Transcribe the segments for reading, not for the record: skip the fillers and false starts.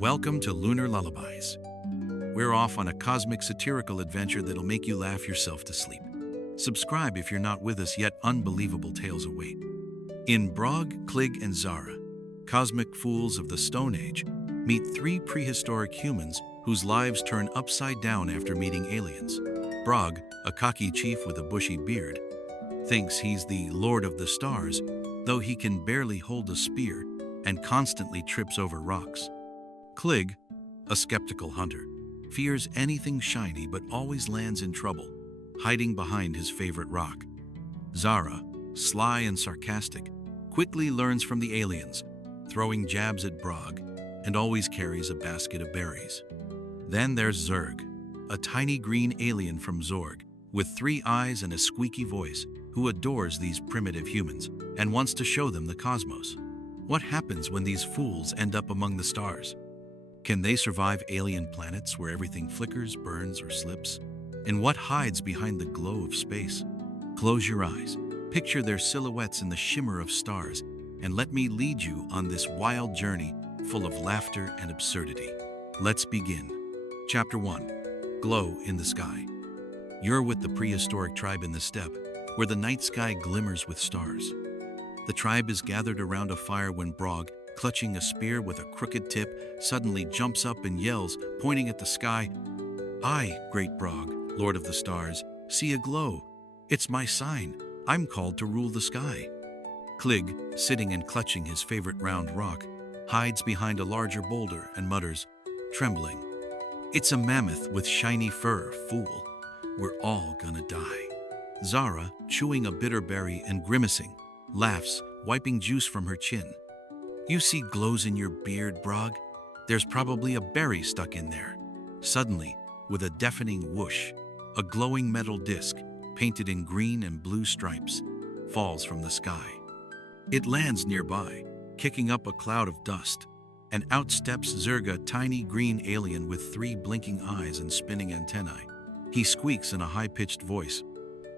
Welcome to Lunar Lullabies. We're off on a cosmic satirical adventure that'll make you laugh yourself to sleep. Subscribe if you're not with us yet. Unbelievable tales await. In Brog, Klig, and Zara, cosmic fools of the Stone Age, meet three prehistoric humans whose lives turn upside down after meeting aliens. Brog, a cocky chief with a bushy beard, thinks he's the Lord of the Stars, though he can barely hold a spear and constantly trips over rocks. Klig, a skeptical hunter, fears anything shiny but always lands in trouble, hiding behind his favorite rock. Zara, sly and sarcastic, quickly learns from the aliens, throwing jabs at Brog, and always carries a basket of berries. Then there's Zurg, a tiny green alien from Zorg, with 3 eyes and a squeaky voice, who adores these primitive humans and wants to show them the cosmos. What happens when these fools end up among the stars? Can they survive alien planets where everything flickers, burns, or slips? And what hides behind the glow of space? Close your eyes, picture their silhouettes in the shimmer of stars, and let me lead you on this wild journey full of laughter and absurdity. Let's begin. Chapter 1. Glow in the Sky. You're with the prehistoric tribe in the steppe, where the night sky glimmers with stars. The tribe is gathered around a fire when Brog, clutching a spear with a crooked tip, suddenly jumps up and yells, pointing at the sky, "I, great Brog, Lord of the Stars, see a glow. It's my sign. I'm called to rule the sky." Klig, sitting and clutching his favorite round rock, hides behind a larger boulder and mutters, trembling, "It's a mammoth with shiny fur, fool. We're all gonna die." Zara, chewing a bitter berry and grimacing, laughs, wiping juice from her chin. "You see glows in your beard, Brog? There's probably a berry stuck in there." Suddenly, with a deafening whoosh, a glowing metal disc, painted in green and blue stripes, falls from the sky. It lands nearby, kicking up a cloud of dust, and out steps Zurg, a tiny green alien with 3 blinking eyes and spinning antennae. He squeaks in a high-pitched voice,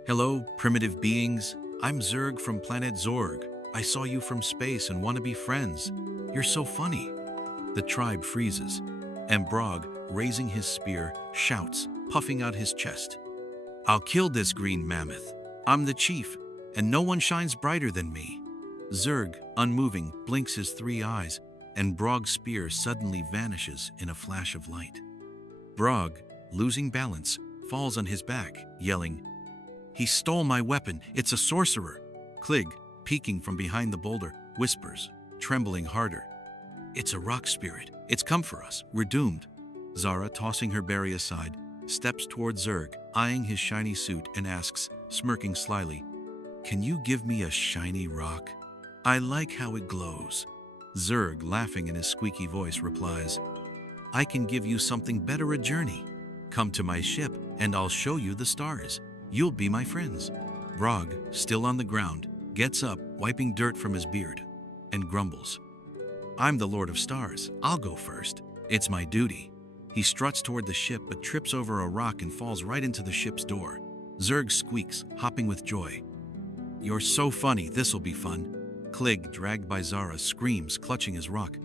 "Hello, primitive beings. I'm Zurg from planet Zorg. I saw you from space and want to be friends. You're so funny." The tribe freezes, and Brog, raising his spear, shouts, puffing out his chest, "I'll kill this green mammoth. I'm the chief, and no one shines brighter than me." Zurg, unmoving, blinks his 3 eyes, and Brog's spear suddenly vanishes in a flash of light. Brog, losing balance, falls on his back, yelling, "He stole my weapon. It's a sorcerer." Klig, peeking from behind the boulder, whispers, trembling harder, "It's a rock spirit. It's come for us. We're doomed." Zara, tossing her berry aside, steps toward Zurg, eyeing his shiny suit, and asks, smirking slyly, "Can you give me a shiny rock? I like how it glows." Zurg, laughing in his squeaky voice, replies, "I can give you something better, a journey. Come to my ship, and I'll show you the stars. You'll be my friends." Brog, still on the ground, gets up, wiping dirt from his beard, and grumbles, "I'm the Lord of Stars. I'll go first. It's my duty." He struts toward the ship but trips over a rock and falls right into the ship's door. Zurg squeaks, hopping with joy, "You're so funny. This'll be fun." Klig, dragged by Zara, screams, clutching his rock,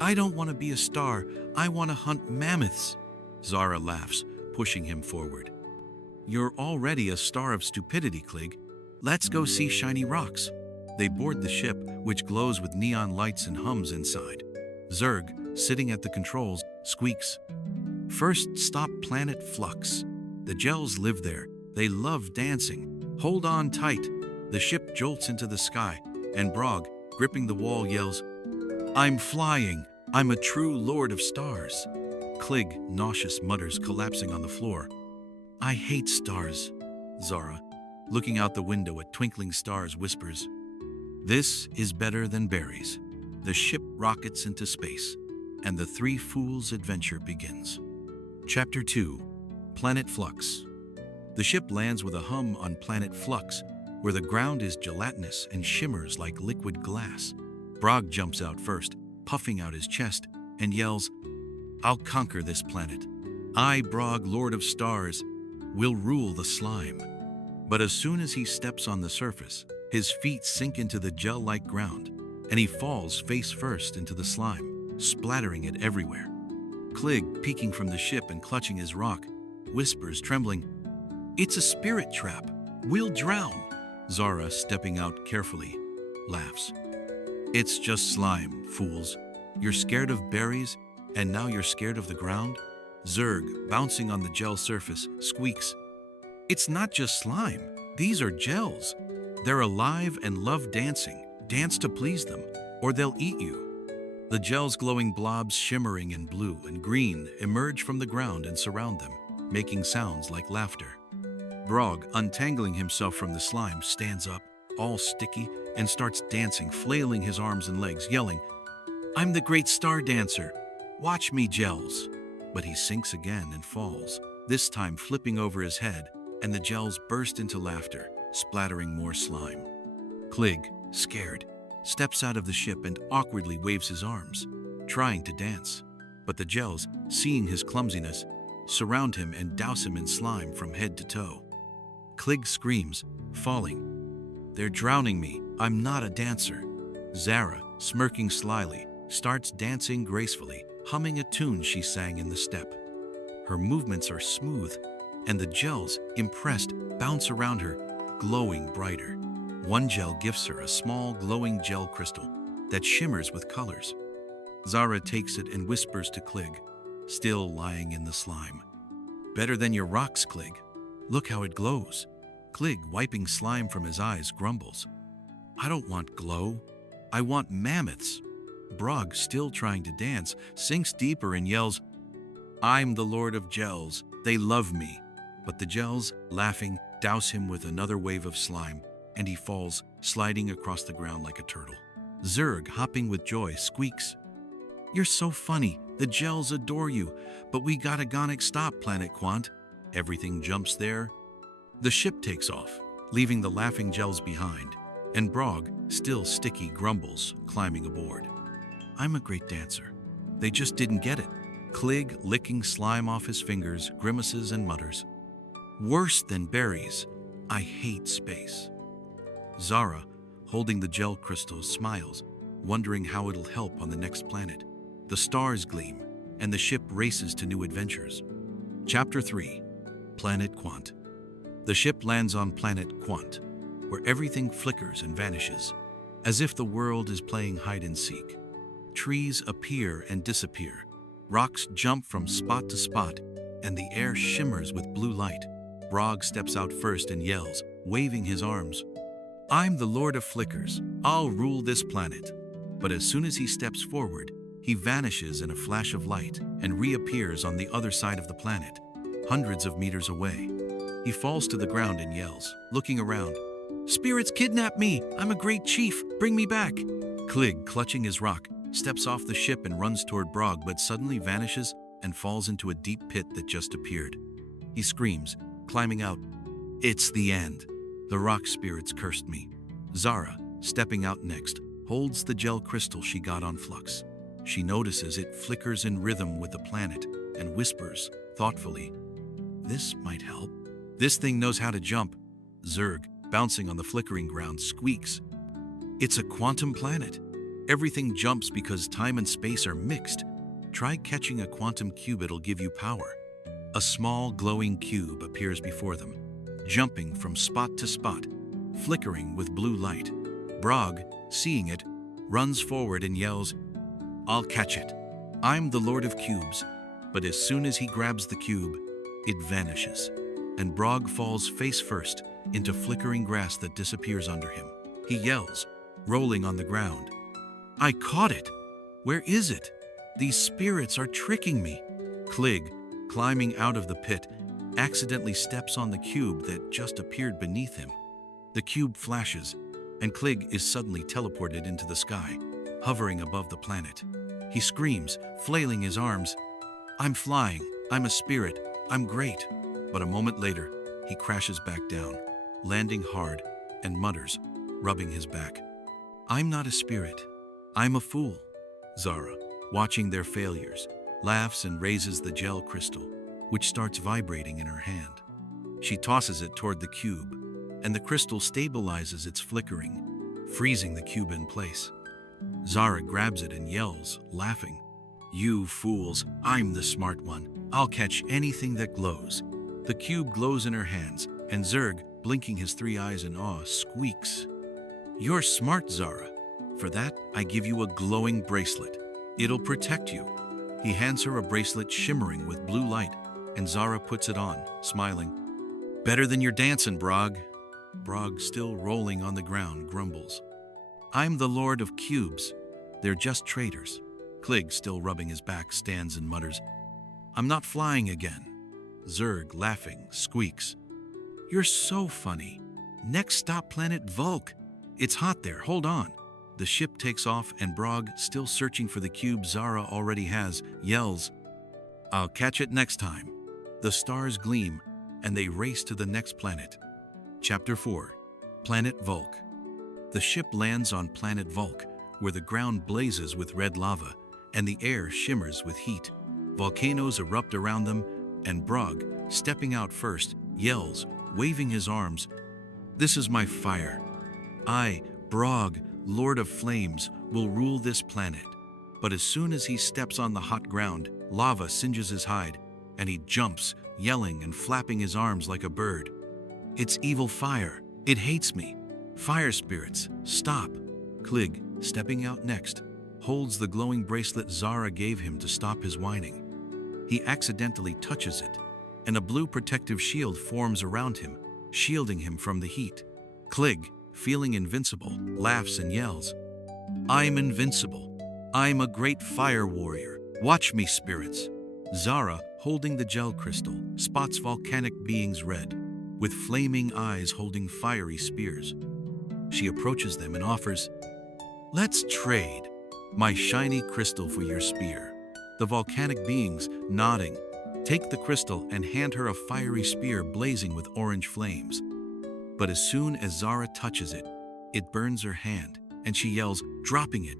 "I don't want to be a star. I want to hunt mammoths." Zara laughs, pushing him forward. "You're already a star of stupidity, Klig. Let's go see shiny rocks." They board the ship, which glows with neon lights and hums inside. Zurg, sitting at the controls, squeaks, "First stop planet Flux. The gels live there. They love dancing. Hold on tight." The ship jolts into the sky, and Brog, gripping the wall, yells, "I'm flying. I'm a true Lord of Stars." Klig, nauseous, mutters, collapsing on the floor, "I hate stars." Zara, looking out the window at twinkling stars, whispers, "This is better than berries." The ship rockets into space, and the 3 fools' adventure begins. Chapter 2. Planet Flux. The ship lands with a hum on planet Flux, where the ground is gelatinous and shimmers like liquid glass. Brog jumps out first, puffing out his chest, and yells, "I'll conquer this planet. I, Brog, Lord of Stars, will rule the slime." But as soon as he steps on the surface, his feet sink into the gel-like ground, and he falls face first into the slime, splattering it everywhere. Klig, peeking from the ship and clutching his rock, whispers, trembling, "It's a spirit trap. We'll drown." Zara, stepping out carefully, laughs. "It's just slime, fools. You're scared of berries, and now you're scared of the ground?" Zurg, bouncing on the gel surface, squeaks, "It's not just slime. These are gels. They're alive and love dancing. Dance to please them, or they'll eat you." The gel's glowing blobs, shimmering in blue and green, emerge from the ground and surround them, making sounds like laughter. Brog, untangling himself from the slime, stands up, all sticky, and starts dancing, flailing his arms and legs, yelling, "I'm the great star dancer. Watch me, gels." But he sinks again and falls, this time flipping over his head, and the gels burst into laughter, splattering more slime. Klig, scared, steps out of the ship and awkwardly waves his arms, trying to dance. But the gels, seeing his clumsiness, surround him and douse him in slime from head to toe. Klig screams, falling, "They're drowning me. I'm not a dancer." Zara, smirking slyly, starts dancing gracefully, humming a tune she sang in the step. Her movements are smooth, and the gels, impressed, bounce around her, glowing brighter. One gel gifts her a small glowing gel crystal that shimmers with colors. Zara takes it and whispers to Klig, still lying in the slime, "Better than your rocks, Klig. Look how it glows." Klig, wiping slime from his eyes, grumbles, "I don't want glow. I want mammoths." Brog, still trying to dance, sinks deeper and yells, "I'm the Lord of Gels. They love me." But the gels, laughing, douse him with another wave of slime, and he falls, sliding across the ground like a turtle. Zurg, hopping with joy, squeaks, "You're so funny. The gels adore you. But we gotta stop, Planet Quant." Everything jumps there. The ship takes off, leaving the laughing gels behind, and Brog, still sticky, grumbles, climbing aboard. "I'm a great dancer. They just didn't get it." Klig, licking slime off his fingers, grimaces and mutters, "Worse than berries. I hate space." Zara, holding the gel crystals, smiles, wondering how it'll help on the next planet. The stars gleam, and the ship races to new adventures. Chapter 3. Planet Quant. The ship lands on Planet Quant, where everything flickers and vanishes, as if the world is playing hide and seek. Trees appear and disappear, rocks jump from spot to spot, and the air shimmers with blue light. Brog steps out first and yells, waving his arms, "I'm the Lord of Flickers. I'll rule this planet." But as soon as he steps forward, he vanishes in a flash of light and reappears on the other side of the planet, hundreds of meters away. He falls to the ground and yells, looking around, "Spirits kidnap me! I'm a great chief! Bring me back!" Klig, clutching his rock, steps off the ship and runs toward Brog, but suddenly vanishes and falls into a deep pit that just appeared. He screams, climbing out, "It's the end. The rock spirits cursed me." Zara, stepping out next, holds the gel crystal she got on Flux. She notices it flickers in rhythm with the planet and whispers, thoughtfully, "This might help." "This thing knows how to jump." Zurg, bouncing on the flickering ground, squeaks, "It's a quantum planet. Everything jumps because time and space are mixed. Try catching a quantum cube, it'll give you power." A small glowing cube appears before them, jumping from spot to spot, flickering with blue light. Brog, seeing it, runs forward and yells, "I'll catch it. I'm the Lord of Cubes." But as soon as he grabs the cube, it vanishes, and Brog falls face first into flickering grass that disappears under him. He yells, rolling on the ground, "I caught it! Where is it? These spirits are tricking me." Klig, climbing out of the pit, accidentally steps on the cube that just appeared beneath him. The cube flashes, and Klig is suddenly teleported into the sky, hovering above the planet. He screams, flailing his arms, "I'm flying, I'm a spirit, I'm great." But a moment later, he crashes back down, landing hard, and mutters, rubbing his back, "I'm not a spirit, I'm a fool." Zara, watching their failures, laughs and raises the gel crystal, which starts vibrating in her hand. She tosses it toward the cube, and the crystal stabilizes its flickering, freezing the cube in place. Zara grabs it and yells, laughing, You fools, I'm the smart one. I'll catch anything that glows. The cube glows in her hands, and Zerg, blinking his 3 eyes in awe, squeaks. You're smart, Zara. For that, I give you a glowing bracelet. It'll protect you. He hands her a bracelet shimmering with blue light, and Zara puts it on, smiling. Better than your dancing, Brog. Brog, still rolling on the ground, grumbles. I'm the Lord of Cubes. They're just traitors. Klig, still rubbing his back, stands and mutters, I'm not flying again. Zerg, laughing, squeaks. You're so funny. Next stop, planet Volk. It's hot there, hold on. The ship takes off and Brog, still searching for the cube Zara already has, yells, I'll catch it next time. The stars gleam, and they race to the next planet. Chapter 4. Planet Volk. The ship lands on planet Volk, where the ground blazes with red lava, and the air shimmers with heat. Volcanoes erupt around them, and Brog, stepping out first, yells, waving his arms, This is my fire. I, Brog, Lord of Flames, will rule this planet. But as soon as he steps on the hot ground, lava singes his hide, and he jumps, yelling and flapping his arms like a bird. It's evil fire. It hates me. Fire spirits, stop. Klig, stepping out next, holds the glowing bracelet Zara gave him to stop his whining. He accidentally touches it, and a blue protective shield forms around him, shielding him from the heat. Klig, feeling invincible, laughs and yells, I'm invincible. I'm a great fire warrior. Watch me, spirits. Zara, holding the gel crystal, spots volcanic beings red, with flaming eyes holding fiery spears. She approaches them and offers, Let's trade. My shiny crystal for your spear. The volcanic beings, nodding, take the crystal and hand her a fiery spear blazing with orange flames. But as soon as Zara touches it, it burns her hand, and she yells, dropping it.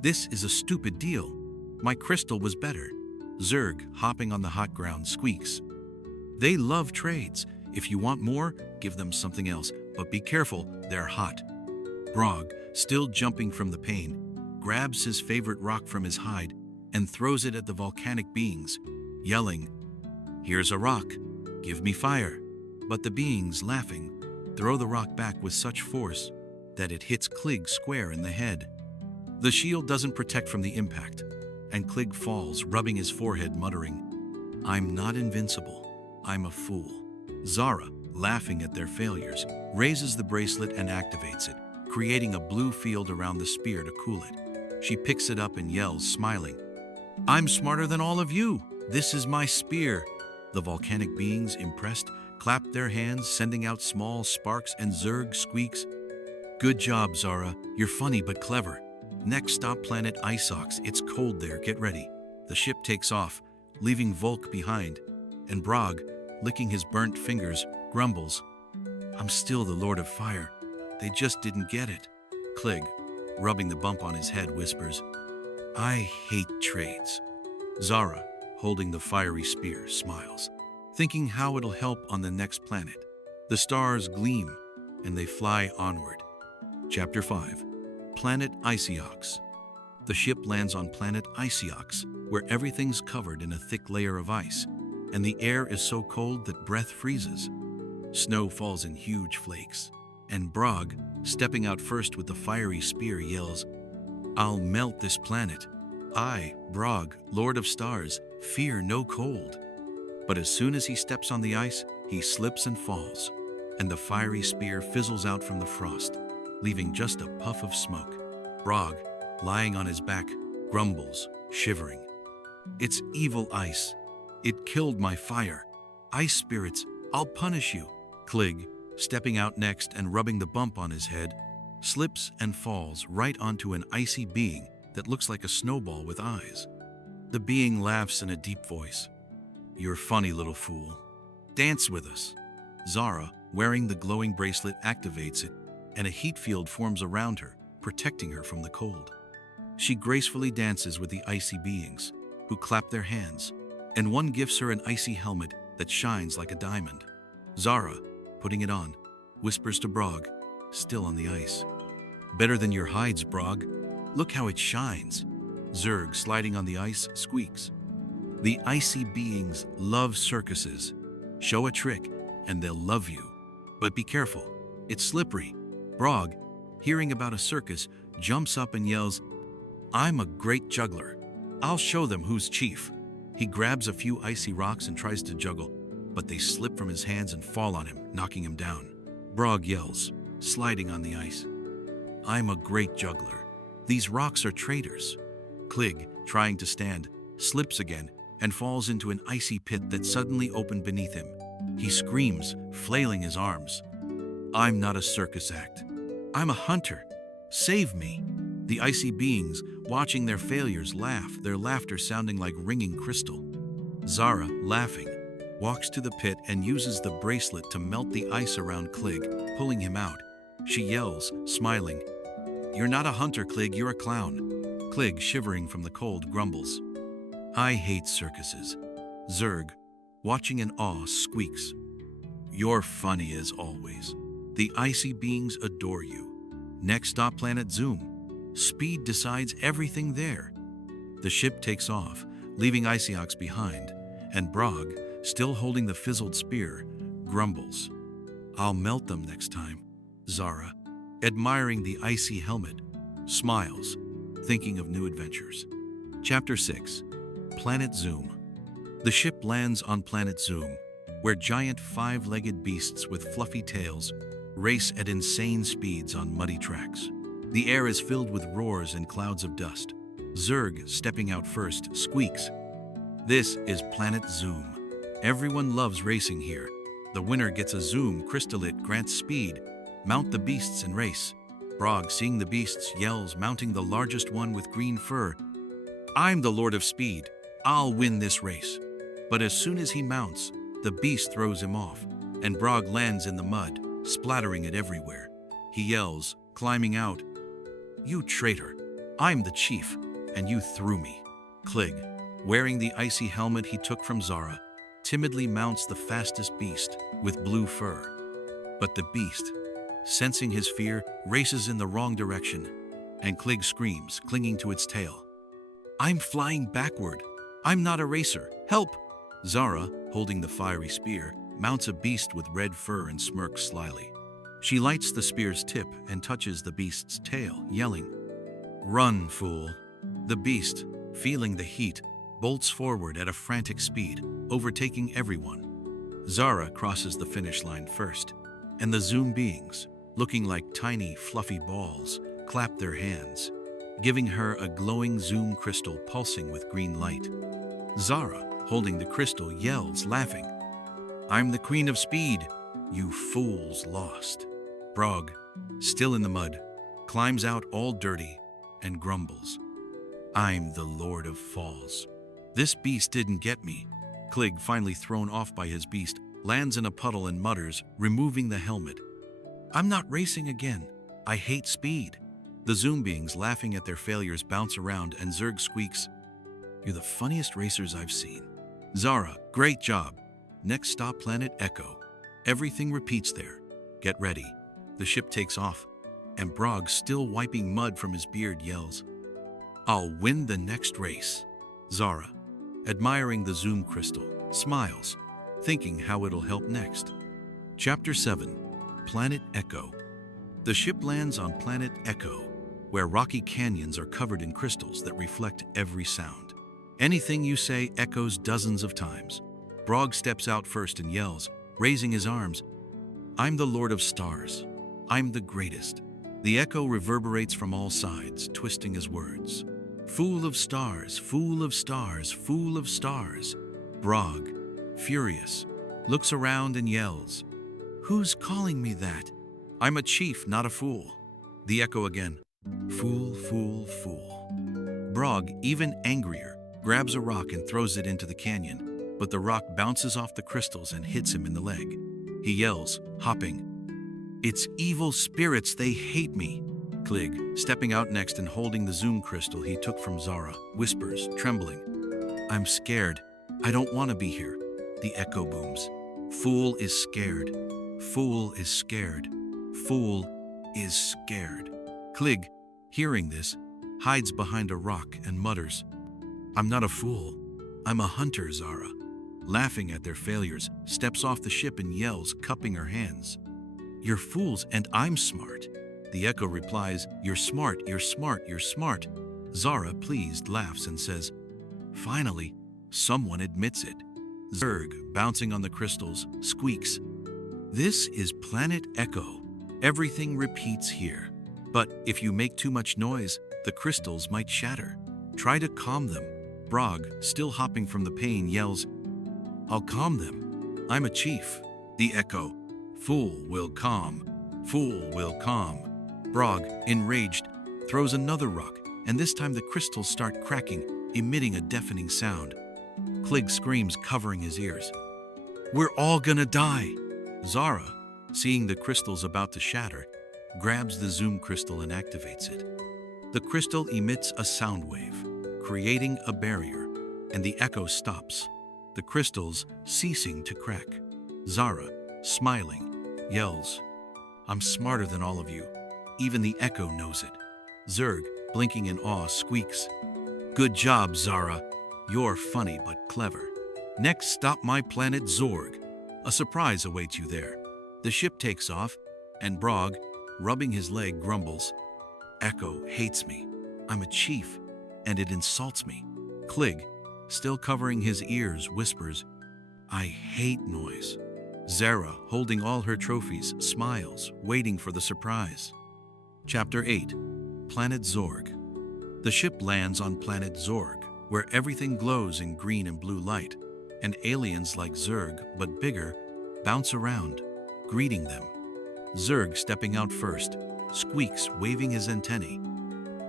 This is a stupid deal. My crystal was better. Zerg, hopping on the hot ground, squeaks. They love trades. If you want more, give them something else, but be careful, they're hot. Brog, still jumping from the pain, grabs his favorite rock from his hide and throws it at the volcanic beings, yelling, Here's a rock, give me fire. But the beings, laughing, throw the rock back with such force that it hits Klig square in the head. The shield doesn't protect from the impact, and Klig falls, rubbing his forehead, muttering, I'm not invincible, I'm a fool. Zara, laughing at their failures, raises the bracelet and activates it, creating a blue field around the spear to cool it. She picks it up and yells, smiling, I'm smarter than all of you. This is my spear. The volcanic beings, impressed, clap their hands, sending out small sparks, and Zerg squeaks, Good job, Zara. You're funny but clever. Next stop, planet Iceox. It's cold there. Get ready. The ship takes off, leaving Volk behind, and Brog, licking his burnt fingers, grumbles, I'm still the Lord of Fire. They just didn't get it. Klig, rubbing the bump on his head, whispers, I hate trades. Zara, holding the fiery spear, smiles, thinking how it'll help on the next planet. The stars gleam, and they fly onward. Chapter 5. Planet Iceox. The ship lands on planet Iceox, where everything's covered in a thick layer of ice, and the air is so cold that breath freezes. Snow falls in huge flakes, and Brog, stepping out first with the fiery spear, yells, I'll melt this planet. I, Brog, Lord of Stars, fear no cold. But as soon as he steps on the ice, he slips and falls, and the fiery spear fizzles out from the frost, leaving just a puff of smoke. Brog, lying on his back, grumbles, shivering. It's evil ice. It killed my fire. Ice spirits, I'll punish you. Klig, stepping out next and rubbing the bump on his head, slips and falls right onto an icy being that looks like a snowball with eyes. The being laughs in a deep voice. You're funny, little fool. Dance with us. Zara, wearing the glowing bracelet, activates it, and a heat field forms around her, protecting her from the cold. She gracefully dances with the icy beings, who clap their hands, and one gives her an icy helmet that shines like a diamond. Zara, putting it on, whispers to Brog, still on the ice. Better than your hides, Brog. Look how it shines. Zerg, sliding on the ice, squeaks. The icy beings love circuses. Show a trick, and they'll love you. But be careful, it's slippery. Brog, hearing about a circus, jumps up and yells, "I'm a great juggler. I'll show them who's chief." He grabs a few icy rocks and tries to juggle, but they slip from his hands and fall on him, knocking him down. Brog yells, sliding on the ice, "I'm a great juggler. These rocks are traitors." Klig, trying to stand, slips again and falls into an icy pit that suddenly opened beneath him. He screams, flailing his arms, "I'm not a circus act. I'm a hunter. Save me." The icy beings, watching their failures, laugh, their laughter sounding like ringing crystal. Zara, laughing, walks to the pit and uses the bracelet to melt the ice around Klig, pulling him out. She yells, smiling, "You're not a hunter, Klig, you're a clown." Klig, shivering from the cold, grumbles, "I hate circuses." Zerg, watching in awe, squeaks, "You're funny as always." The icy beings adore you. Next stop, Planet Zoom. Speed decides everything there. The ship takes off, leaving Icyox behind, and Brog, still holding the fizzled spear, grumbles, "I'll melt them next time." Zara, admiring the icy helmet, smiles, thinking of new adventures. Chapter 6. Planet Zoom. The ship lands on Planet Zoom, where giant five-legged beasts with fluffy tails race at insane speeds on muddy tracks. The air is filled with roars and clouds of dust. Zerg, stepping out first, squeaks, "This is Planet Zoom. Everyone loves racing here. The winner gets a Zoom crystal. It grants speed. Mount the beasts and race." Brog, seeing the beasts, yells, mounting the largest one with green fur, "I'm the Lord of Speed. I'll win this race." But as soon as he mounts, the beast throws him off, and Brog lands in the mud, splattering it everywhere. He yells, climbing out, "You traitor! I'm the chief, and you threw me." Klig, wearing the icy helmet he took from Zara, timidly mounts the fastest beast with blue fur. But the beast, sensing his fear, races in the wrong direction, and Klig screams, clinging to its tail, "I'm flying backward. I'm not a racer. Help!" Zara, holding the fiery spear, mounts a beast with red fur and smirks slyly. She lights the spear's tip and touches the beast's tail, yelling, "Run, fool!" The beast, feeling the heat, bolts forward at a frantic speed, overtaking everyone. Zara crosses the finish line first, and the Zoom beings, looking like tiny, fluffy balls, clap their hands, giving her a glowing Zoom crystal pulsing with green light. Zara, holding the crystal, yells, laughing, "I'm the Queen of Speed. You fools lost." Brog, still in the mud, climbs out all dirty and grumbles, "I'm the Lord of Falls. This beast didn't get me." Klig, finally thrown off by his beast, lands in a puddle and mutters, removing the helmet, "I'm not racing again. I hate speed." The Zoom beings, laughing at their failures, bounce around, and Zerg squeaks, "You're the funniest racers I've seen." Zara, "Great job. Next stop, Planet Echo. Everything repeats there. Get ready." The ship takes off, and Brog, still wiping mud from his beard, yells, "I'll win the next race." Zara, admiring the Zoom crystal, smiles, thinking how it'll help next. Chapter 7. Planet Echo. The ship lands on Planet Echo, where rocky canyons are covered in crystals that reflect every sound. Anything you say echoes dozens of times. Brog steps out first and yells, raising his arms, "I'm the Lord of Stars. I'm the greatest." The echo reverberates from all sides, twisting his words. "Fool of stars, fool of stars, fool of stars." Brog, furious, looks around and yells, "Who's calling me that? I'm a chief, not a fool." The echo again, "Fool, fool, fool." Brog, even angrier, grabs a rock and throws it into the canyon, but the rock bounces off the crystals and hits him in the leg. He yells, hopping, "It's evil spirits, they hate me." Klig, stepping out next and holding the Zoom crystal he took from Zara, whispers, trembling, "I'm scared. I don't want to be here." The echo booms, "Fool is scared. Fool is scared. Fool is scared." Klig, hearing this, hides behind a rock and mutters, "I'm not a fool. I'm a hunter." Zara, laughing at their failures, steps off the ship and yells, cupping her hands, "You're fools and I'm smart." The echo replies, "You're smart, you're smart, you're smart." Zara, pleased, laughs and says, "Finally, someone admits it." Zurg, bouncing on the crystals, squeaks, "This is Planet Echo. Everything repeats here. But if you make too much noise, the crystals might shatter. Try to calm them." Brog, still hopping from the pain, yells, "I'll calm them. I'm a chief." The echo, "Fool will calm. Fool will calm." Brog, enraged, throws another rock, and this time the crystals start cracking, emitting a deafening sound. Klig screams, covering his ears, "We're all gonna die!" Zara, seeing the crystals about to shatter, grabs the zoom crystal and activates it. The crystal emits a sound wave, creating a barrier, and the echo stops, the crystals ceasing to crack. Zara, smiling, yells, "I'm smarter than all of you. Even the echo knows it." Zurg, blinking in awe, squeaks, "Good job, Zara. You're funny but clever. Next stop, my planet Zorg. A surprise awaits you there." The ship takes off, and Brog, rubbing his leg, grumbles, "Echo hates me. I'm a chief, and it insults me." Klig, still covering his ears, whispers, "I hate noise." Zara, holding all her trophies, smiles, waiting for the surprise. Chapter 8. Planet Zorg. The ship lands on planet Zorg, where everything glows in green and blue light, and aliens like Zurg, but bigger, bounce around, greeting them. Zurg, stepping out first, squeaks, waving his antennae,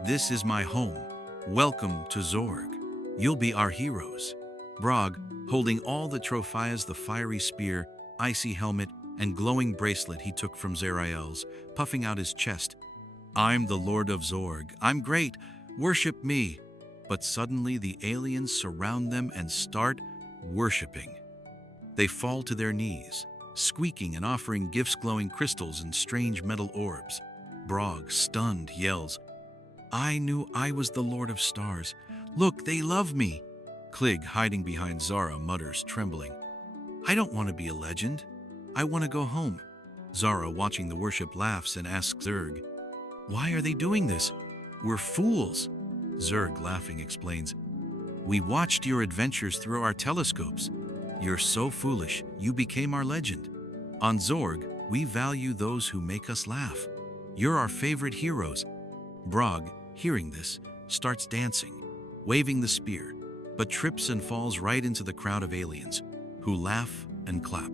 "This is my home. Welcome to Zorg. You'll be our heroes." Brog, holding all the trophies, the fiery spear, icy helmet, and glowing bracelet he took from Zarael's, puffing out his chest, "I'm the Lord of Zorg. I'm great. Worship me." But suddenly the aliens surround them and start worshipping. They fall to their knees, squeaking and offering gifts, glowing crystals and strange metal orbs. Brog, stunned, yells, "I knew I was the Lord of Stars. Look, they love me." Klig, hiding behind Zara, mutters, trembling, "I don't want to be a legend. I want to go home." Zara, watching the worship, laughs and asks Zurg, "Why are they doing this? We're fools." Zurg, laughing, explains, "We watched your adventures through our telescopes. You're so foolish, you became our legend. On Zorg, we value those who make us laugh. You're our favorite heroes." Brog, hearing this, starts dancing, waving the spear, but trips and falls right into the crowd of aliens, who laugh and clap.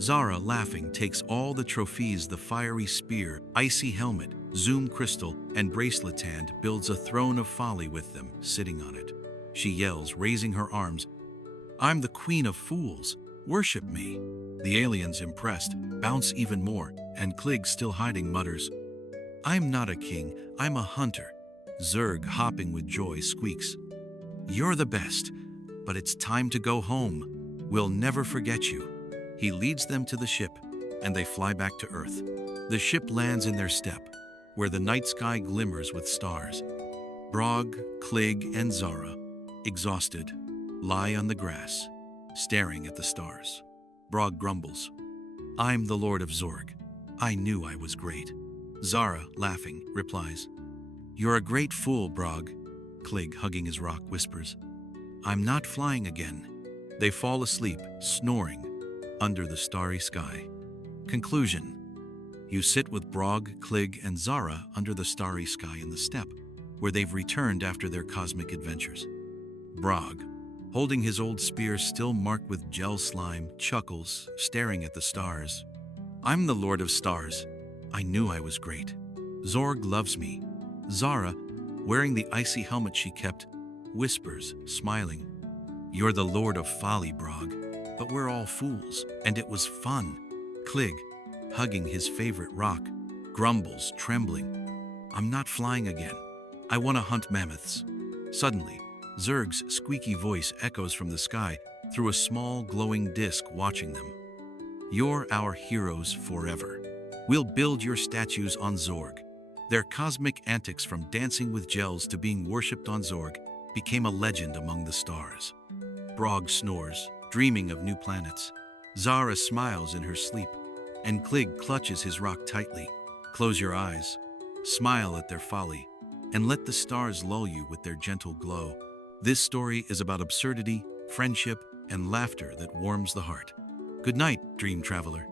Zara, laughing, takes all the trophies, the fiery spear, icy helmet, zoom crystal, and bracelet, and builds a throne of folly with them, sitting on it. She yells, raising her arms, "I'm the queen of fools. Worship me." The aliens, impressed, bounce even more, and Klig, still hiding, mutters, "I'm not a king, I'm a hunter." Zurg, hopping with joy, squeaks, "You're the best, but it's time to go home. We'll never forget you." He leads them to the ship, and they fly back to Earth. The ship lands in their steppe, where the night sky glimmers with stars. Brog, Klig, and Zara, exhausted, lie on the grass, staring at the stars. Brog grumbles, "I'm the Lord of Zorg. I knew I was great." Zara, laughing, replies, "You're a great fool, Brog." Klig, hugging his rock, whispers, "I'm not flying again." They fall asleep, snoring, under the starry sky. Conclusion. You sit with Brog, Klig, and Zara under the starry sky in the steppe, where they've returned after their cosmic adventures. Brog, holding his old spear still marked with gel slime, chuckles, staring at the stars. "I'm the Lord of Stars. I knew I was great. Zorg loves me." Zara, wearing the icy helmet she kept, whispers, smiling, "You're the Lord of Folly, Brog, but we're all fools, and it was fun." Klig, hugging his favorite rock, grumbles, trembling, "I'm not flying again. I want to hunt mammoths." Suddenly, Zurg's squeaky voice echoes from the sky through a small glowing disc, watching them. "You're our heroes forever. We'll build your statues on Zorg. Their cosmic antics, from dancing with gels to being worshipped on Zorg, became a legend among the stars. Brog snores, dreaming of new planets. Zara smiles in her sleep, and Klig clutches his rock tightly. Close your eyes, smile at their folly, and let the stars lull you with their gentle glow. This story is about absurdity, friendship, and laughter that warms the heart. Good night, dream traveler.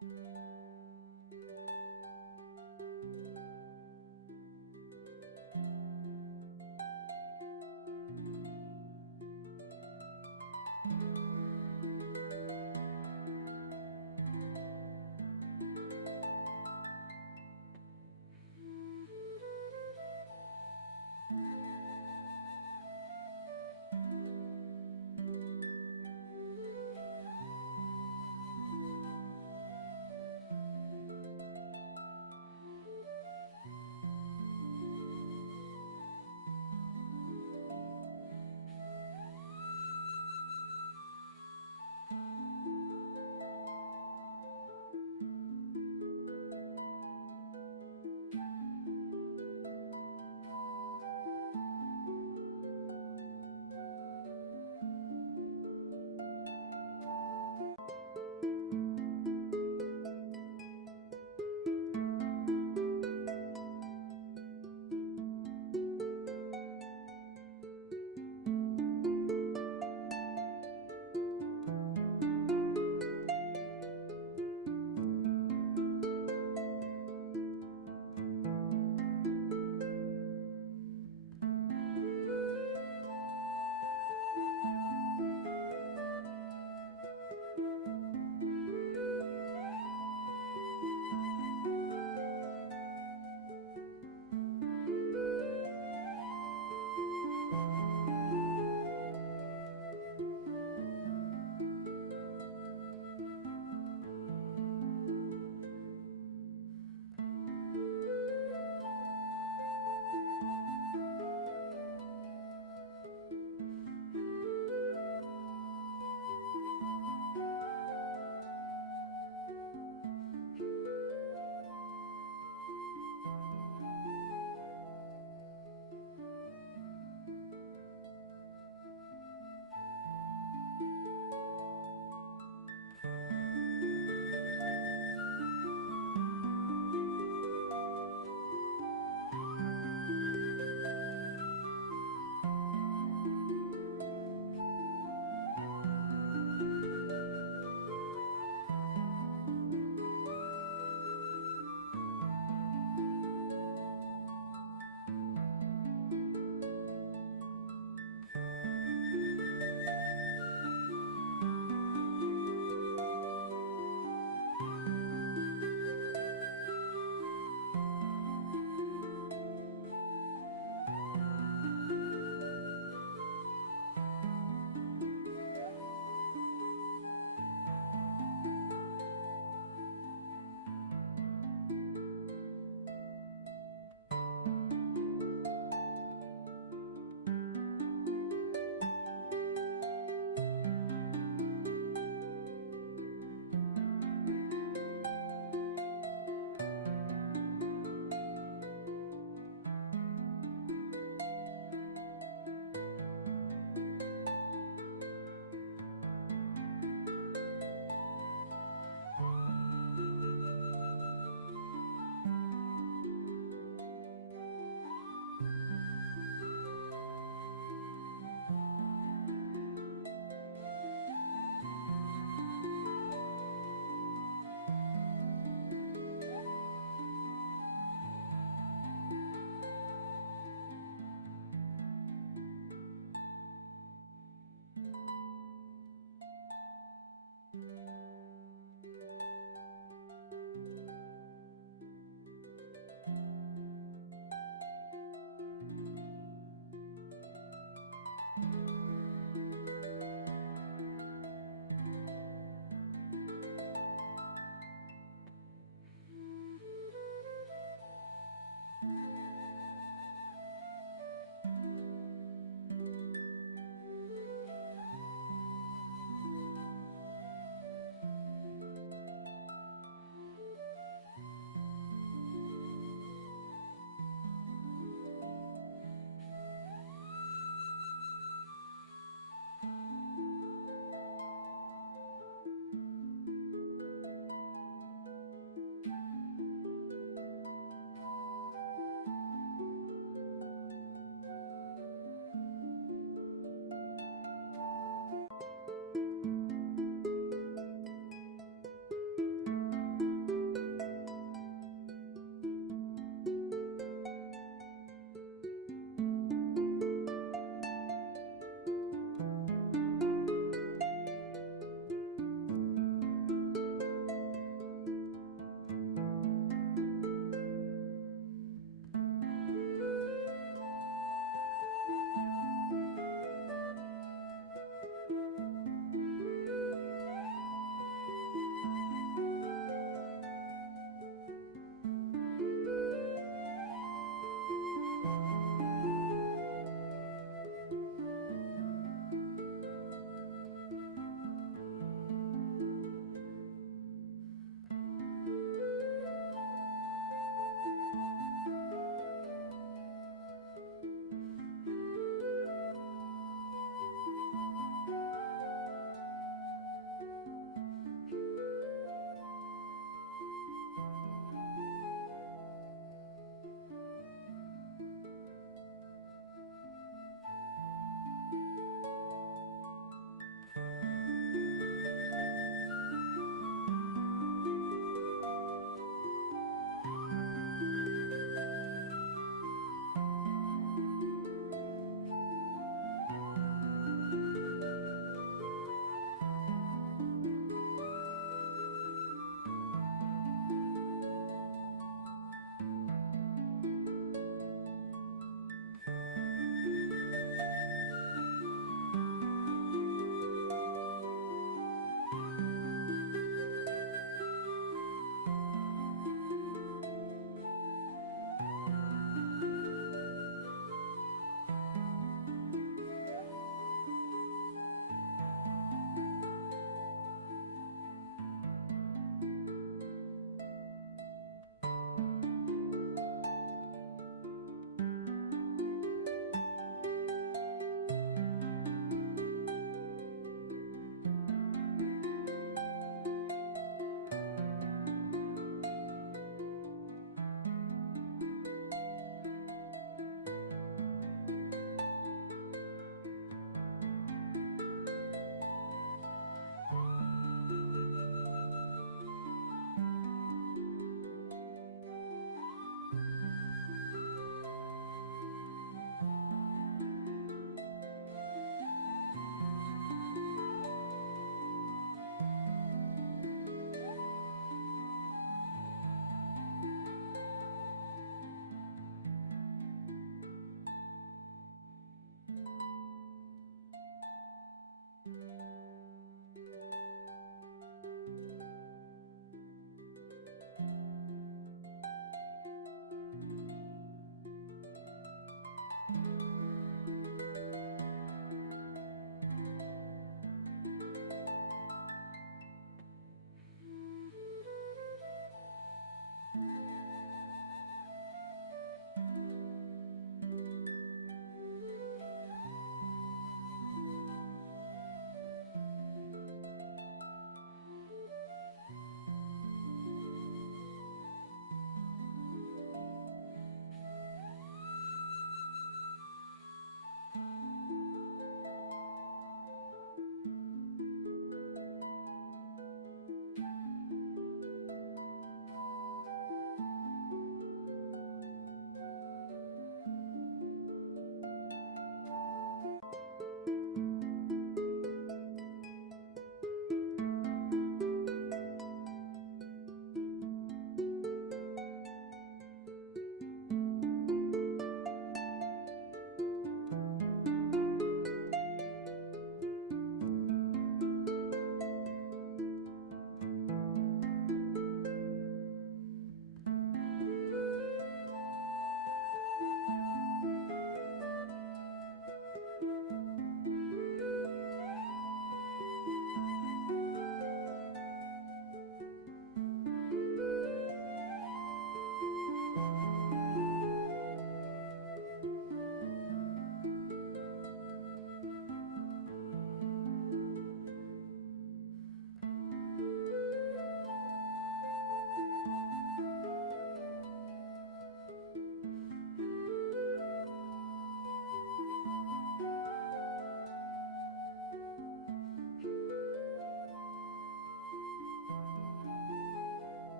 Thank